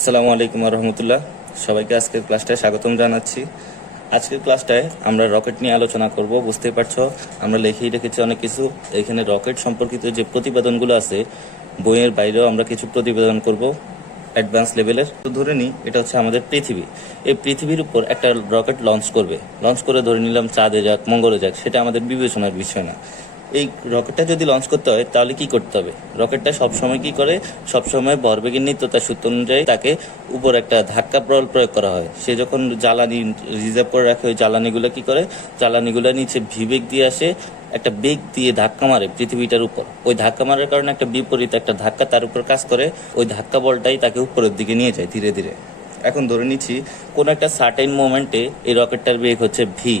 আসসালামু আলাইকুম রহমতুল্লাহ। সবাইকে আজকের ক্লাসটায় স্বাগতম জানাচ্ছি। আজকের ক্লাসটায় আমরা রকেট নিয়ে আলোচনা করব। বুঝতেই পারছো, আমরা লিখেই রেখেছি অনেক কিছু। এখানে রকেট সম্পর্কিত যে প্রতিবেদনগুলো আছে, বইয়ের বাইরেও আমরা কিছু প্রতিবেদন করব অ্যাডভান্স লেভেলের। তো ধরে নিই এটা হচ্ছে আমাদের পৃথিবী। এই পৃথিবীর উপর একটা রকেট লঞ্চ করবে। লঞ্চ করে ধরে নিলাম চাঁদে যাক, মঙ্গলে যাক, সেটা আমাদের বিবেচনার বিষয় না। এই রকেটটা যদি লঞ্চ করতে হয় তাহলে কি করতে হবে? রকেটটা সবসময় কি করে, সবসময় ভরবেগের নিত্যতার সূত্র অনুযায়ী তাকে উপর একটা ধাক্কা বল প্রয়োগ করা হয়। সে যখন জ্বালানি রিজার্ভ করে রাখে, ওই জ্বালানিগুলো কি করে, জ্বালানিগুলো নিচে ভিবেগ দিয়ে আসে, একটা বেগ দিয়ে ধাক্কা মারে পৃথিবীটার উপর। ওই ধাক্কা মারার কারণে একটা বিপরীত একটা ধাক্কা তার উপর কাজ করে। ওই ধাক্কা বলটাই তাকে উপরের দিকে নিয়ে যায় ধীরে ধীরে। এখন ধরে নিচ্ছি কোন একটা সার্টেন মোমেন্টে এই রকেটটার বেগ হচ্ছে ভি,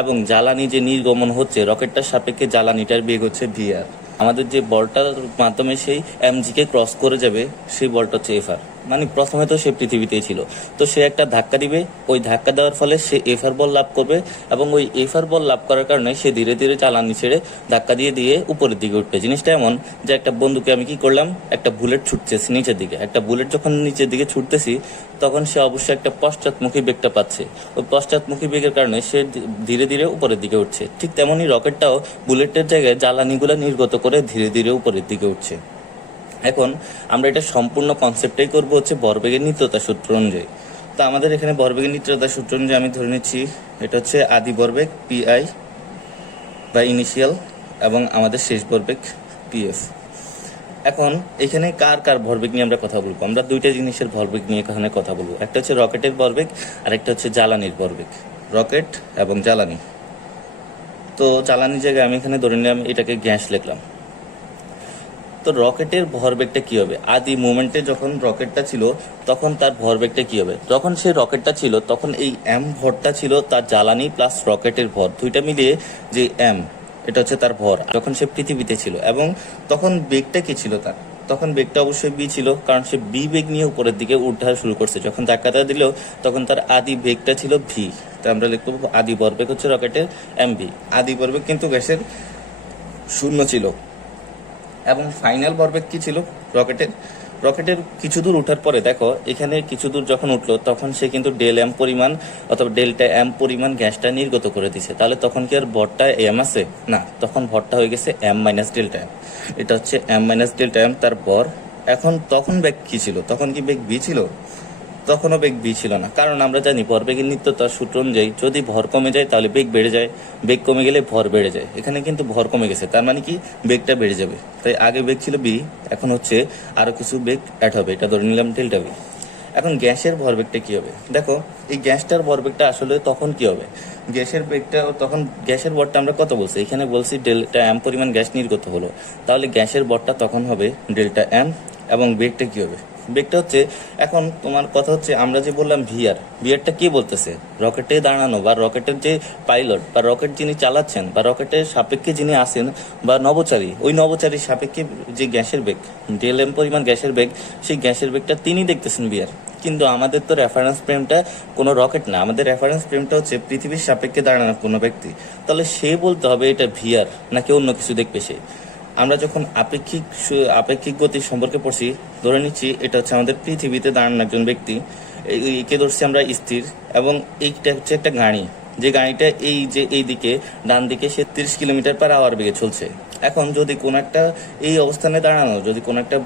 এবং জ্বালানি যে নির্গমন হচ্ছে রকেটটার সাপেক্ষে জ্বালানিটার বেগ হচ্ছে ভিআর। আমাদের যে বলটার মাধ্যমে সেই এমজিকে ক্রস করে যাবে, সেই বলটা হচ্ছে এফআর। মানে প্রথমে তো সে পৃথিবীতেই ছিল, তো সে একটা ধাক্কা দিবে। ওই ধাক্কা দেওয়ার ফলে সে এফআর বল লাভ করবে, এবং ওই এফআর বল লাভ করার কারণে সে ধীরে ধীরে জ্বালানি ছেড়ে ধাক্কা দিয়ে দিয়ে উপরের দিকে উঠবে। জিনিসটা এমন যে একটা বন্ধুকে আমি কি করলাম, একটা বুলেট ছুটতেছি নিচের দিকে। একটা বুলেট যখন নিচের দিকে ছুটতেছি, তখন সে অবশ্যই একটা পশ্চাৎমুখী বেগটা পাচ্ছে। ওই পশ্চাৎমুখী বেগের কারণে সে ধীরে ধীরে উপরের দিকে উঠছে। ঠিক তেমনই রকেটটাও বুলেটের জায়গায় জ্বালানিগুলো নির্গত করে ধীরে ধীরে উপরের দিকে উঠছে। এখন আমরা এটা সম্পূর্ণ কনসেপ্টটাই করব হচ্ছে ভরবেগের নিত্যতা সূত্র অনুযায়ী। তো আমাদের এখানে ভরবেগের নিত্যতা সূত্র অনুযায়ী আমি ধরে নিচ্ছি এটা হচ্ছে আদি ভরবেগ পিআই বা ইনিশিয়াল, এবং আমাদের শেষ ভরবেগ পিএফ। এখন এখানে কার কার ভরবেগ নিয়ে আমরা কথা বলবো? আমরা দুইটা জিনিসের ভরবেগ নিয়ে এখানে কথা বলবো। একটা হচ্ছে রকেটের ভরবেগ, আর একটা হচ্ছে জ্বালানির ভরবেগ। রকেট এবং জ্বালানি। তো জ্বালানির জায়গায় আমি এখানে ধরে নিলাম এটাকে গ্যাস লিখলাম। তো রকেটের ভরবেগটা কি হবে? আদি মোমেন্টে যখন রকেটটা ছিল তখন তার ভরবেগটা কি হবে? যখন সে রকেটটা ছিল তখন এই এম ভরটা ছিল তার জ্বালানি প্লাস রকেটের ভর, দুইটা মিলিয়ে যে এম, এটা হচ্ছে তার ভর যখন সে পৃথিবীতে ছিল। এবং তখন বেগটা কি ছিল তার? তখন বেগটা অবশ্যই বি ছিল, কারণ সে বি বেগ নিয়ে উপরের দিকে উঠা শুরু করছে। যখন ধাক্কাটা দিল তখন তার আদি বেগটা ছিল ভি। তো আমরা লিখবো আদি ভরবেগ হচ্ছে রকেটের এম ভি। আদি ভরবেগ কিন্তু গ্যাসের শূন্য ছিল। এবং ফাইনাল ভরবেগ কি ছিল রকেটের? রকেটের কিছু দূর ওঠার পরে দেখো, এখানে কিছু দূর যখন উঠলো তখন সে কিন্তু ডেল এম পরিমাণ অথবা ডেল্টা এম পরিমাণ গ্যাসটা নির্গত করে দিছে। তাহলে তখন কি আর ভরটা এম আছে? না, তখন ভরটা হয়ে গেছে এম মাইনাস ডেল্টা এম। এটা হচ্ছে এম মাইনাস ডেল্টা এম তার ভর। এখন তখন বেগ কি ছিল? তখন কি বেগ বি ছিল? তখনও বেগ বি ছিল না, কারণ আমরা জানি ভরবেগের নিত্যতার সূত্র অনুযায়ী যদি ভর কমে যায় তাহলে বেগ বেড়ে যায়, বেগ কমে গেলে ভর বেড়ে যায়। এখানে কিন্তু ভর কমে গেছে, তার মানে কি বেগটা বেড়ে যাবে। তাই আগে বেগ ছিল বি, এখন হচ্ছে আরো কিছু বেগ অ্যাড হবে, এটা ধরে নিলাম ডেল্টা বি। এখন গ্যাসের ভরবেগটা কি হবে? দেখো, এই গ্যাসটার ভরবেগটা আসলে তখন কি হবে? গ্যাসের বেগটা তখন, গ্যাসের ভরটা আমরা কত বলছি? এখানে বলছি ডেল্টা এম পরিমাণ গ্যাস নির্গত হলো, তাহলে গ্যাসের ভরটা তখন হবে ডেল্টা এম। এবং বেগটা কি হবে? বেগটা হচ্ছে, এখন তোমার কথা হচ্ছে আমরা যে বললাম ভিআর, ভিআরটা কি বলতেছে? রকেটে দাঁড়ানো বা রকেটের যে পাইলট বা রকেট যিনি চালাচ্ছেন বা রকেটের সাপেক্ষে যিনি আসেন বা নভোচারী, ওই নভোচারীর সাপেক্ষে যে গ্যাসের বেগ, ডেল এম পরিমাণ গ্যাসের বেগ, সেই গ্যাসের বেগটা তিনি দেখতেছেন ভিআর। কিন্তু আমাদের তো রেফারেন্স ফ্রেমটা কোনো রকেট না, আমাদের রেফারেন্স ফ্রেমটা হচ্ছে পৃথিবীর সাপেক্ষে দাঁড়ানো কোনো ব্যক্তি। তাহলে সে বলতে হবে এটা ভিআর নাকি অন্য কিছু দেখবে সে। আমরা যখন আপেক্ষিক গতি সম্পর্কে পড়ছি, ধরে নিচ্ছি এটা হচ্ছে আমাদের পৃথিবীতে দাঁড়ানো একজন ব্যক্তি, একে ধরছি আমরা স্থির, এবং এইটা হচ্ছে একটা গাড়ি, যে গাড়িটা এই যে এই দিকে ডান দিকে সে 30 কিলোমিটার/আওয়ার বেগে চলছে। এখন যদি কোন একটা এই অবস্থানে দাঁড়ানো, যদি কোন একটা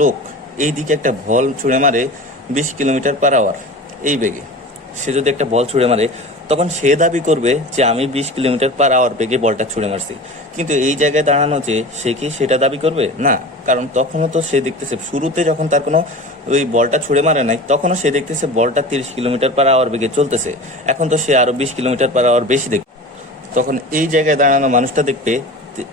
লোক এই দিকে একটা বল ছুঁড়ে মারে 20 কিলোমিটার/আওয়ার এই বেগে, সে যদি একটা বল ছুঁড়ে মারে, তখন সে দাবি করবে যে আমি 20 কিলোমিটার/আওয়ার বেগে বলটা ছুঁড়ে মারছি। কিন্তু এই জায়গায় দাঁড়ানো যে সে কি সেটা দাবি করবে না, কারণ তখনও তো সে দেখতেছে, শুরুতে যখন তার কোনো ওই বলটা ছুঁড়ে মারে নাই তখনও সে দেখতেছে বলটা 30 কিলোমিটার/আওয়ার বেগে চলতেছে। এখন তো সে আরো 20 কিলোমিটার/আওয়ার বেশি দেখবে। তখন এই জায়গায় দাঁড়ানো মানুষটা দেখবে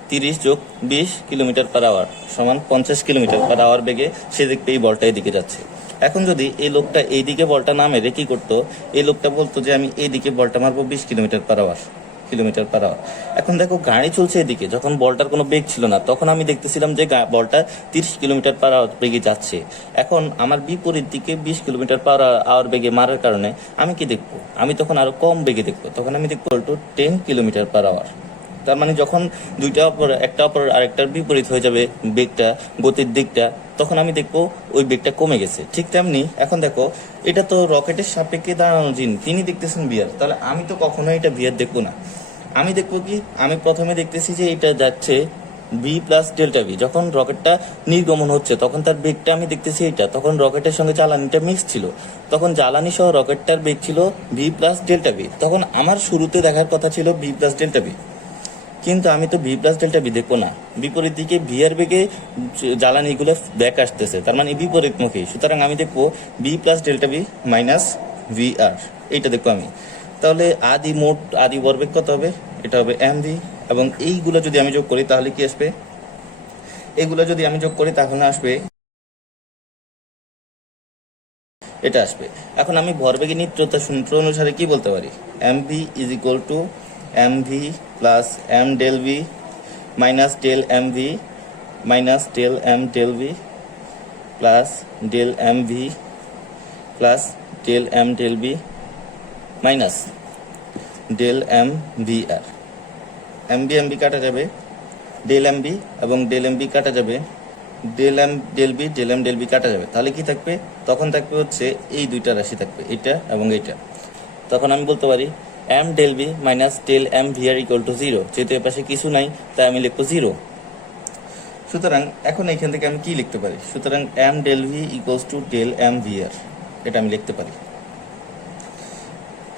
30 যোগ 20 কিলোমিটার/আওয়ার সমান 50 কিলোমিটার/আওয়ার বেগে সে দেখবে এই বলটা এদিকে যাচ্ছে। এখন যদি এই লোকটা এইদিকে বলটা না মেরে কি করতো, এই লোকটা বলতো যে আমি এইদিকে বলটা মারবো 20 কিলোমিটার/আওয়ার। এখন দেখো গাড়ি চলছে এদিকে, যখন বলটার কোনো বেগ ছিল না তখন আমি দেখতেছিলাম যে বলটা 30 কিলোমিটার/আওয়ার বেগে যাচ্ছে। এখন আমার বিপরীত দিকে 20 কিলোমিটার/আওয়ার বেগে মারার কারণে আমি কি দেখবো? আমি তখন আরো কম বেগে দেখবো, তখন আমি দেখবো 10 কিলোমিটার/আওয়ার। তার মানে যখন একটা অপর আরেকটার বিপরীত হয়ে যাবে বেগটা, গতির দিকটা, তখন আমি দেখবো ওই বেগটা কমে গেছে। ঠিক তেমনি এখন দেখো, এটা তো রকেটের সাপেক্ষে দাঁড়ানো জিনিস, তিনি দেখতেছেন ভিআর, তাহলে আমি তো কখনোই এটা ভিআর দেখবো না। আমি দেখবো কি, আমি প্রথমে দেখতেছি যে এটা যাচ্ছে ভি প্লাস ডেল্টা ভি। যখন রকেটটা নির্গমন হচ্ছে তখন তার বেগটা আমি দেখতেছি এটা, তখন রকেটের সঙ্গে জ্বালানিটা মিক্স ছিল, তখন জ্বালানি সহ রকেটটার বেগ ছিল ভি প্লাস ডেল্টা ভি। তখন আমার শুরুতে দেখার কথা ছিল ভি প্লাস ডেল্টা ভি, কিন্তু আমি তো ভি প্লাস ডেল্টা ভি দেখবো না। বিপরীত দিকে ভি আর বেগে জ্বালানিগুলো ব্যাক আসতেছে, তার মানে বিপরীতমুখী। সুতরাং আমি দেখবো V plus delta V minus V R, এইটা দেখবো আমি। তাহলে আদি ভরবেগ কত হবে? এটা হবে এম ভি, এবং এইগুলো যদি আমি যোগ করি তাহলে কি আসবে? এইগুলো যদি আমি যোগ করি তাহলে আসবে এটা আসবে। এখন আমি ভরবেগের নিত্যতা সূত্র অনুসারে কি বলতে পারি? M V is equal to M V plus M del V minus del M V minus del M del V plus del M V plus del M del V minus del M V R. M V কাটা যাবে, del M V এবং del M V কাটা যাবে, del M del V কাটা যাবে। তাহলে কি থাকবে? তখন থাকবে হচ্ছে এই দুইটা রাশি থাকবে, এটা এবং এটা। তখন আমি বলতে পারি M del V minus del M V R equal to 0। যেহেতু এর পাশে কিছু নাই তাই আমি লিখবো 0। সুতরাং এখন এইখান থেকে আমি কি লিখতে পারি? সুতরাং M del V equals to del M V R, এটা আমি লিখতে পারি।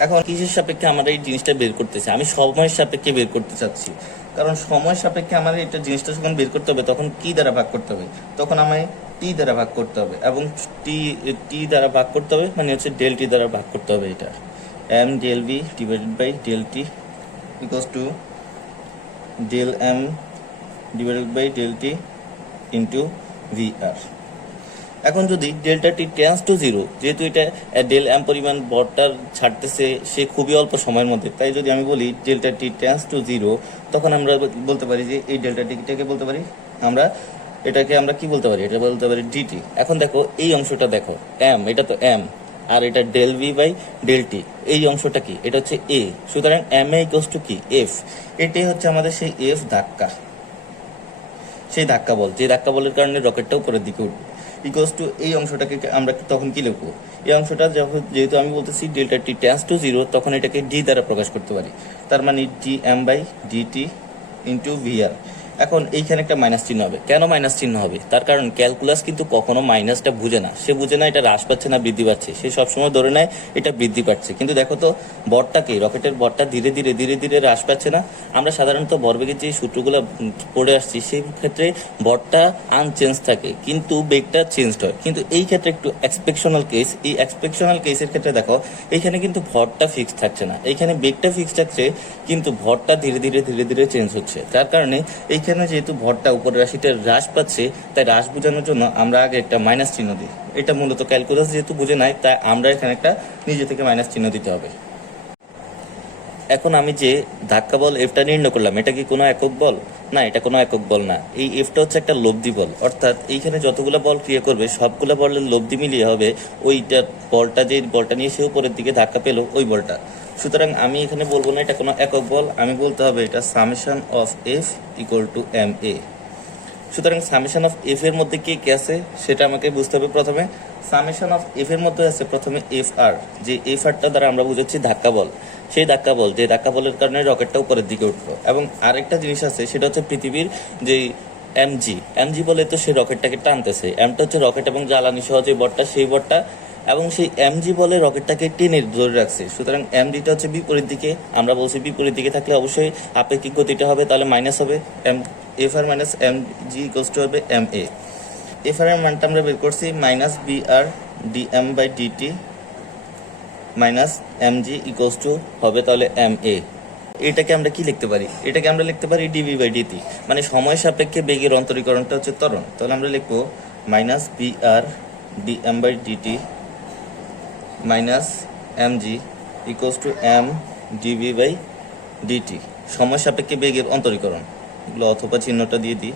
এখন কিসের সাপেক্ষে আমরা এই জিনিসটা বের করতেছি? আমি সময়ের সাপেক্ষে বের করতে চাচ্ছি, কারণ সময় সাপেক্ষে আমার এটা জিনিসটা যখন বের করতে হবে তখন কি দ্বারা ভাগ করতে হবে? তখন আমায় টি দ্বারা ভাগ করতে হবে, এবং টি দ্বারা ভাগ করতে হবে মানে হচ্ছে ডেল টি দ্বারা ভাগ করতে হবে। এটা M del V divided by del T equals to del M divided by del T into V R. এখন যদি ডেল্টা টি টেন্স টু 0, যেহেতু এটা ডেল এম পরিমাণ ভরটা ছাড়তেছে সে খুবই অল্প সময়ের মধ্যে, তাই যদি আমি বলি ডেল্টা টি টেন্স টু 0, তখন আমরা বলতে পারি যে এই ডেল্টা টিটাকে বলতে পারি আমরা, এটাকে আমরা কি বলতে পারি? এটা বলতে পারি ডিটি। এখন দেখো এই অংশটা দেখো, এম, এটা তো এম, আর এটা del V by del T, এই অংশটা কি? এটা হচ্ছে এ। সুতরাং এম এ ইকুয়ালস টু কি? এফ। এটাই হচ্ছে আমাদের সেই এফ ধাক্কা, সেই ধাক্কা বল, যে ধাক্কা বলের কারণে রকেটটা উপরের দিকে উঠবে। ইকুয়ালস টু এই অংশটাকে আমরা তখন কি লিখবো? এই অংশটা যখন, যেহেতু আমি বলতেছি ডেল্টা টি টেন্স টু 0, তখন এটাকে ডি দ্বারা প্রকাশ করতে পারি। তার মানে D M by DT into VR. এখন এইখানে একটা মাইনাস চিহ্ন হবে। কেন মাইনাস চিহ্ন হবে? তার কারণ ক্যালকুলাস কিন্তু কখনো মাইনাসটা বুঝে না। সে বুঝে না এটা হ্রাস পাচ্ছে না বৃদ্ধি পাচ্ছে, সে সবসময় ধরে নেয় এটা বৃদ্ধি পাচ্ছে। কিন্তু দেখো তো ভরটাকে, রকেটের ভরটা ধীরে ধীরে ধীরে ধীরে হ্রাস পাচ্ছে না। আমরা সাধারণত ভরবেগের যে সূত্রগুলো পড়ে আসছি সেই ক্ষেত্রে ভরটা আনচেঞ্জ থাকে কিন্তু বেগটা চেঞ্জ হয়। কিন্তু এই ক্ষেত্রে একটু এক্সপেকশনাল কেস, এই এক্সপেকশনাল কেসের ক্ষেত্রে দেখো এইখানে কিন্তু ভরটা ফিক্সড থাকছে না, এইখানে বেগটা ফিক্সড থাকছে কিন্তু ভরটা ধীরে ধীরে ধীরে ধীরে চেঞ্জ হচ্ছে। যার কারণে এইখানে যেহেতু ভরটা উপরের রাশিটা হ্রাস পাচ্ছে, তাই হ্রাস বোঝানোর জন্য আমরা আগে একটা মাইনাস চিহ্ন দিই। এটা মূলত ক্যালকুলাস যেহেতু বুঝে নাই, তাই আমরা এখানে একটা নিজে থেকে মাইনাস চিহ্ন দিতে হবে। এখন আমি যে ধাক্কা বল এফটা নির্ণয় করলাম, এটা কি কোনো একক বল? না, এটা কোনো একক বল না। এই এফটা হচ্ছে একটা লব্ধি বল, অর্থাৎ এইখানে যতগুলো বল ক্রিয়া করবে সবগুলো বলের লব্ধি মিলিয়ে হবে ওইটা বলটা, যে বলটা নিয়ে সে উপরের দিকে ধাক্কা পেলো ওই বলটা। সুতরাং আমি এখানে বলবো না এটা কোনো একক বল, আমি বলতে হবে এটা summation of F equal to M A. সুতরাং সামেশন অফ এফ এর মধ্যে কে কে আছে সেটা আমাকে বুঝতে হবে। প্রথমে সামেশন অফ এফ এর মধ্যে আছে প্রথমে এফ আর, যে এফ আরটা দ্বারা আমরা বুঝাচ্ছি ধাক্কা বল, সেই ধাক্কা বল, যে ধাক্কা বলের কারণে রকেটটা উপরের দিকে উঠলো। এবং আরেকটা জিনিস আছে, সেটা হচ্ছে পৃথিবীর যে এমজি বলে তো সে রকেটটাকে টানতেছে, এমটা হচ্ছে রকেট এবং জ্বালানি সহ যে বলটা সেই বলটা, এবং সেই এমজি বলে রকেটটাকে টেনে ধরে রাখছে। সুতরাং এমজিটা হচ্ছে বিপরীত দিকে, আমরা বলছি বিপরীত দিকে থাকলে অবশ্যই আপেক্ষিক গতিটা হবে, তাহলে মাইনাস হবে M F R minus M G equals to হবে এম এ। এফ আর এর মানটা আমরা বের করছি minus B R D M by DT minus M G equals to হবে তাহলে এম এ। এটাকে আমরা কি লিখতে পারি? এটাকে আমরা লিখতে পারি ডিভি বাই ডিটি, মানে সময় সাপেক্ষে বেগের অন্তরীকরণটা হচ্ছে ত্বরণ। তাহলে আমরা লিখবো minus B R D M by DT minus M G equals to M DV by DT, সময় সাপেক্ষে বেগের অন্তরীকরণ। এগুলো অথবা চিহ্নটা দিয়ে দিই,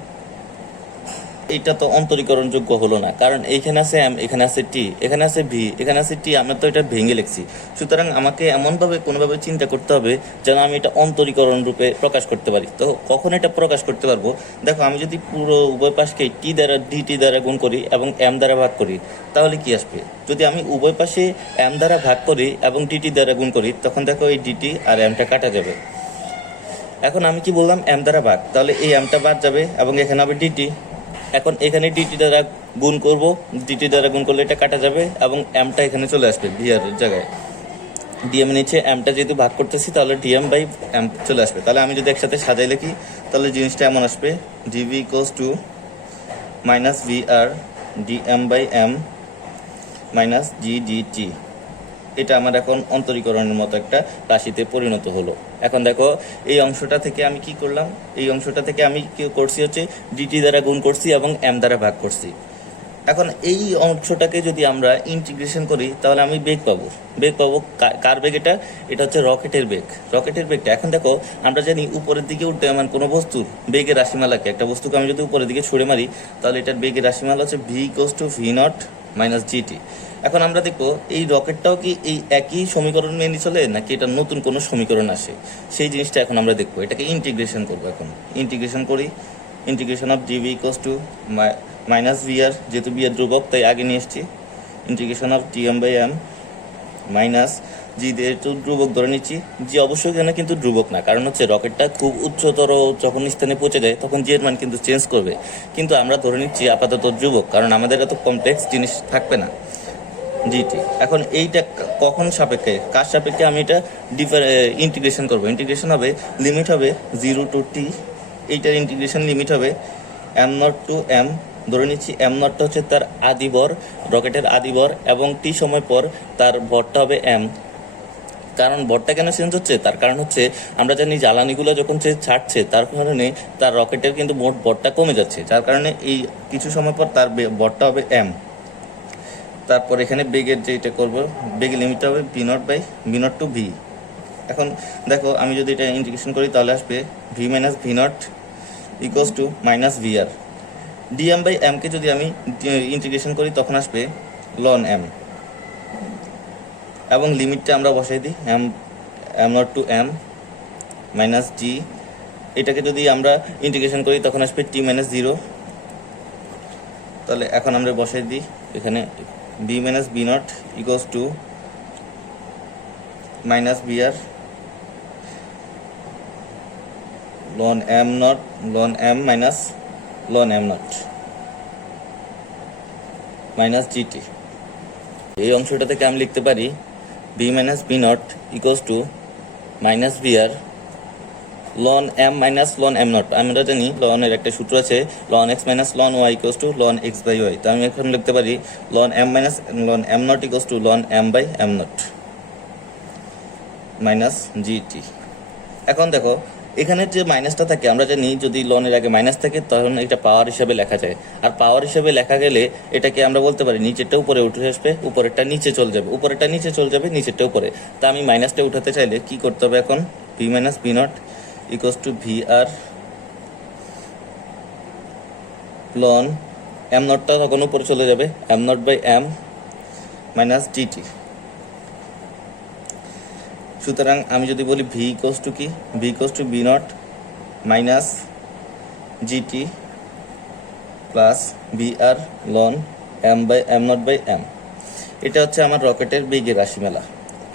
এটা তো অন্তরীকরণযোগ্য হলো না, কারণ এইখানে আছে এম, এখানে আছে টি, এখানে আছে ভি, এখানে আছে টি, আমরা তো এটা ভেঙে লিখছি। সুতরাং আমাকে এমনভাবে কোনোভাবে চিন্তা করতে হবে যেন আমি এটা অন্তরীকরণ রূপে প্রকাশ করতে পারি। তো কখন এটা প্রকাশ করতে পারবো? দেখো, আমি যদি পুরো উভয় পাশকে টি দ্বারা ডিটি দ্বারা গুণ করি এবং এম দ্বারা ভাগ করি, তাহলে কি আসবে? যদি আমি উভয় পাশে এম দ্বারা ভাগ করি এবং ডিটি দ্বারা গুণ করি, তখন দেখো এই ডিটি আর এমটা কাটা যাবে। এখন আমি কি বললাম? এম দ্বারা ভাগ, তাহলে এই এমটা বাদ যাবে এবং এখানে হবে ডিটি। এখন এখানে ডিটি দ্বারা গুণ করব, ডিটি দ্বারা গুণ করলে এটা কাটা যাবে এবং এমটা এখানে চলে আসবে ভিআর এর জায়গায়। ডিএম নিচে এমটা যেহেতু ভাগ করতেছি, তাহলে ডিএম বাই এম চলে আসবে। তাহলে আমি যদি একসাথে সাজাই লিখি, তাহলে জিনিসটা এমন আসবে, DV equals to minus VR DM by M minus GDT. এটা আমার এখন অন্তরীকরণের মতো একটা রাশিতে পরিণত হলো। এখন দেখো, এই অংশটা থেকে আমি কি করলাম? এই অংশটা থেকে আমি কি করছি হচ্ছে ডিটি দ্বারা গুণ করছি এবং এম দ্বারা ভাগ করছি। এখন এই অংশটাকে যদি আমরা ইন্টিগ্রেশন করি, তাহলে আমি বেগ পাবো। বেগ পাবো কার বেগ? এটা হচ্ছে রকেটের বেগ। রকেটের বেগটা এখন দেখো, আমরা জানি উপরের দিকে উঠতে কোনো বস্তুর বেগের রাশিমালাকে, একটা বস্তুকে আমি যদি উপরের দিকে ছুড়ে মারি, তাহলে এটার বেগের রাশিমালা হচ্ছে V equals to V naught minus GT. এখন আমরা দেখবো এই রকেটটাও কি এই একই সমীকরণ মেনে চলে, নাকি এটা নতুন কোনো সমীকরণ আসে, সেই জিনিসটা এখন আমরা দেখবো। এটাকে ইন্টিগ্রেশন করবো। এখন ইন্টিগ্রেশন করি, integration of DV equals to minus VR, যেহেতু ভিআর ধ্রুবক তাই আগে নিয়ে এসছি, integration of TM by M minus G দিয়ে একটু ধ্রুবক ধরে নিচ্ছি। জি অবশ্যই এখানে কিন্তু ধ্রুবক না, কারণ হচ্ছে রকেটটা খুব উচ্চতর যখন স্থানে পৌঁছে যায় তখন জি এর মান কিন্তু চেঞ্জ করবে, কিন্তু আমরা ধরে নিচ্ছি আপাতত ধ্রুবক, কারণ আমাদের এত কমপ্লেক্স জিনিস থাকবে না জিটি। এখন এইটা কখন সাপেক্ষে, কার সাপেক্ষে আমি এটা ইন্টিগ্রেশন করবো? ইন্টিগ্রেশন হবে, লিমিট হবে 0 টু টি, এইটার ইন্টিগ্রেশন লিমিট হবে এম নট টু এম, ধরে নিচ্ছি এম নটটা হচ্ছে তার আদিবর, রকেটের আদিবর, এবং টি সময় পর তার ভরটা হবে এম। কারণ ভরটা কেন চেঞ্জ হচ্ছে? তার কারণ হচ্ছে আমরা জানি জ্বালানিগুলো যখন সে ছাড়ছে, তার কারণে তার রকেটের কিন্তু মোট ভরটা কমে যাচ্ছে, যার কারণে এই কিছু সময় পর তার ভরটা হবে এম। তারপর এখানে বেগের যেটা করবো, বেগের লিমিটটা হবে V naught by V naught to V. এখন দেখো, আমি যদি এটা ইন্টিগ্রেশন করি, তাহলে আসবে V minus V not equals to minus VR DM by MK যদি আমি ইন্টিগ্রেশন করি, তখন আসবে লন এম, এবং লিমিটটা আমরা বসাই দিই M naught to M minus G. এটাকে যদি আমরা ইন্টিগ্রেশন করি, তখন আসবে টি মাইনাস 0। তাহলে এখন আমরা বসাই দিই এখানে B minus B not equals to minus BR ln M not ln M minus ln M not minus GT. এই অংশটা থেকে আমি লিখতে পারি B minus B not equals to minus BR ln M minus ln M not. আমরা জানি লনের একটা সূত্র আছে, ln X minus ln Y equals to ln X by Y. তো আমি এখন লিখতে পারি ln M minus ln M not equals to ln M by M not minus GT. এখন দেখো, এখানে যে মাইনাসটা থাকে, আমরা জানি যদি লনের আগে মাইনাস থাকে তখন এটা পাওয়ার হিসাবে লেখা যায়, আর পাওয়ার হিসাবে লেখা গেলে এটাকে আমরা বলতে পারি নিচেরটা উপরে উঠে আসবে, উপরেরটা নিচে চলে যাবে, উপরেরটা নিচে চলে যাবে, নিচেরটা উপরে। তা আমি মাইনাসটা উঠাতে চাইলে কি করতে হবে? এখন V minus V not equals to V R ln M নটটা তখন উপরে চলে যাবে, M not by M minus DT. সুতরাং আমি যদি বলি ভি ইকুয়ালস টু কি, V equals to B not minus GT plus B R ln M by M not by M. এটা হচ্ছে আমার রকেটের বেগের রাশিমালা।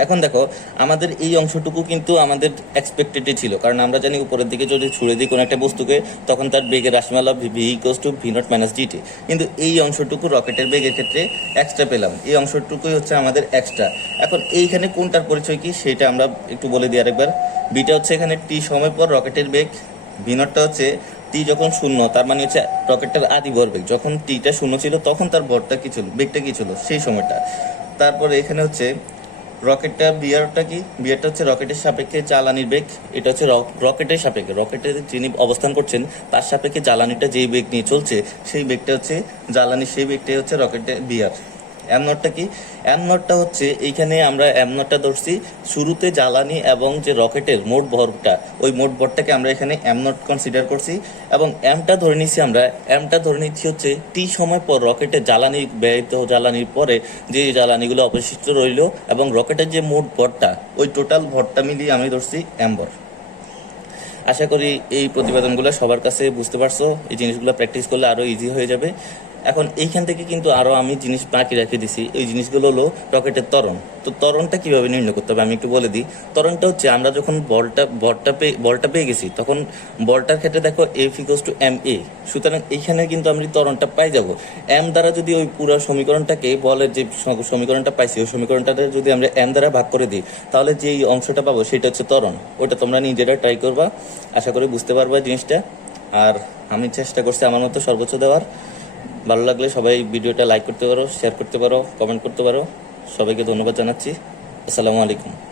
এখন দেখো, আমাদের এই অংশটুকু কিন্তু আমাদের এক্সপেক্টেডই ছিল, কারণ আমরা জানি উপরের দিকে যদি ছুড়ে দিই কোনো একটা বস্তুকে, তখন তার বেগের রাশিমালা V equals to V naught minus GT. কিন্তু এই অংশটুকু রকেটের বেগের ক্ষেত্রে এক্সট্রা পেলাম, এই অংশটুকুই হচ্ছে আমাদের এক্সট্রা। এখন এইখানে কোনটার পরিচয় কি সেটা আমরা একটু বলে দিই আরেকবার। বিটা হচ্ছে এখানে টি সময় পর রকেটের বেগ, ভি নটটা হচ্ছে টি যখন শূন্য, তার মানে হচ্ছে রকেটটার আদি ভরবেগ। যখন টিটা শূন্য ছিল তখন তার ভরটা কি ছিল, বেগটা কি ছিল সেই সময়টা। তারপরে এখানে হচ্ছে রকেটটা, বিয়ারটা কি, বিয়ারটা হচ্ছে রকেটের সাপেক্ষে জ্বালানির বেগ। এটা হচ্ছে রকেটের সাপেক্ষে, রকেটের যিনি অবস্থান করছেন তার সাপেক্ষে জ্বালানিটা যেই বেগ নিয়ে চলছে সেই বেগটা হচ্ছে জ্বালানির, সেই বেগটাই হচ্ছে রকেটের বিয়ার। এম নটটা কি? এম নটটা হচ্ছে এইখানে আমরা এম নটটা ধরছি শুরুতে জ্বালানি এবং যে রকেটের মোট ভরটা, ওই মোট ভরটাকে আমরা এখানে এম নট কনসিডার করছি এবং এমটা ধরে নিচ্ছি আমরা, এমটা ধরে নিচ্ছি হচ্ছে টি সময় পর রকেটের জ্বালানি ব্যয়িত জ্বালানির পরে যে জ্বালানিগুলো অবশিষ্ট রইল এবং রকেটের যে মোট ভরটা, ওই টোটাল ভরটা মিলিয়ে আমি ধরছি এম ভর। আশা করি এই প্রতিবেদনগুলো সবার কাছে বুঝতে পারছো। এই জিনিসগুলো প্র্যাকটিস করলে আরো ইজি হয়ে যাবে। এখন এইখান থেকে কিন্তু আরো আমি জিনিস বাকি রেখে দিছি। এই জিনিসগুলো হলো রকেটের ত্বরণ। তো ত্বরণটা কিভাবে নির্ণয় করতে হবে আমি একটু বলে দিই। ত্বরণটা হচ্ছে আমরা যখন বলটা পেয়ে গেছি, তখন বলটার ক্ষেত্রে দেখো F equals to M A. সুতরাং এইখানে কিন্তু আমরা ত্বরণটা পাই যাব এম দ্বারা। যদি ওই পুরো সমীকরণটাকে, বলের যে সমীকরণটা পাইছি, ওই সমীকরণটাতে যদি আমরা এম দ্বারা ভাগ করে দিই, তাহলে যে অংশটা পাবো সেটা হচ্ছে ত্বরণ। ওটা তোমরা নিজেরা ট্রাই করবা, আশা করি বুঝতে পারবা জিনিসটা। আর আমি চেষ্টা করছি আমার মতো সর্বোচ্চ দেওয়ার। ভালো লাগলে সবাই ভিডিওটা লাইক করতে পারো, শেয়ার করতে পারো, কমেন্ট করতে পারো। সবাইকে ধন্যবাদ জানাচ্ছি। আসসালামু আলাইকুম।